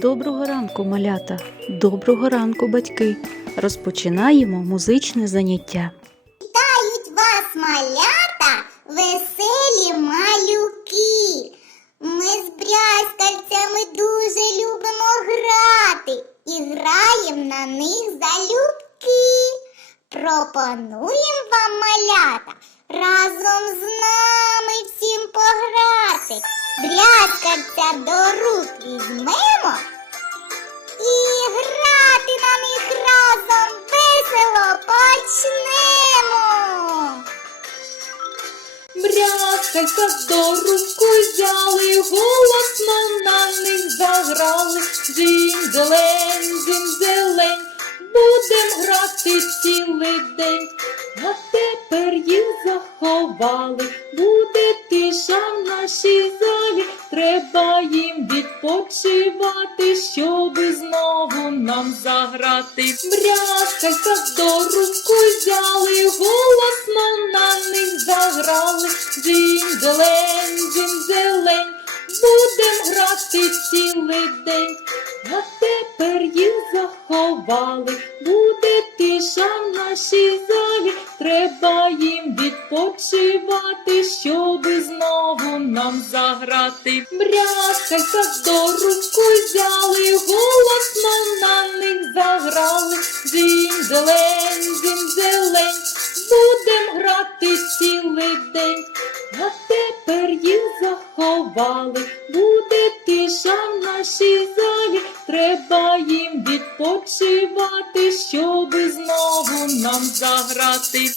Доброго ранку, малята! Доброго ранку, батьки! Розпочинаємо музичне заняття. Вітають вас малята, веселі малюки. Ми з брязкальцями дуже любимо грати і граємо на них залюбки. Пропонуємо вам малята разом з нами. Брязкальця до рук візьмемо і грати на них разом весело почнемо. Брязкальця до руку взяли, голосно на них заграли. Дзінь-зелень, дзінь-зелень, будем грати цілий день. Тепер їх заховали, буде тиша в нашій залі. Треба їм відпочивати, щоби знову нам заграти. Брязкальця до руку взяли, голосно на них заграли. Дзінь-зелень, дзінь-зелень, будем грати цілий день. Тепер їх заховали, буде тиша в нашій залі. Треба їм відпочивати, щоби знову нам заграти. Брязкальця до руку взяли, голосно на них заграли. Дзінь-зелень, дзінь-зелень, будем грати цілий день сховали, буде тиша в нашій залі, треба їм відпочивати, щоби знову нам заграти.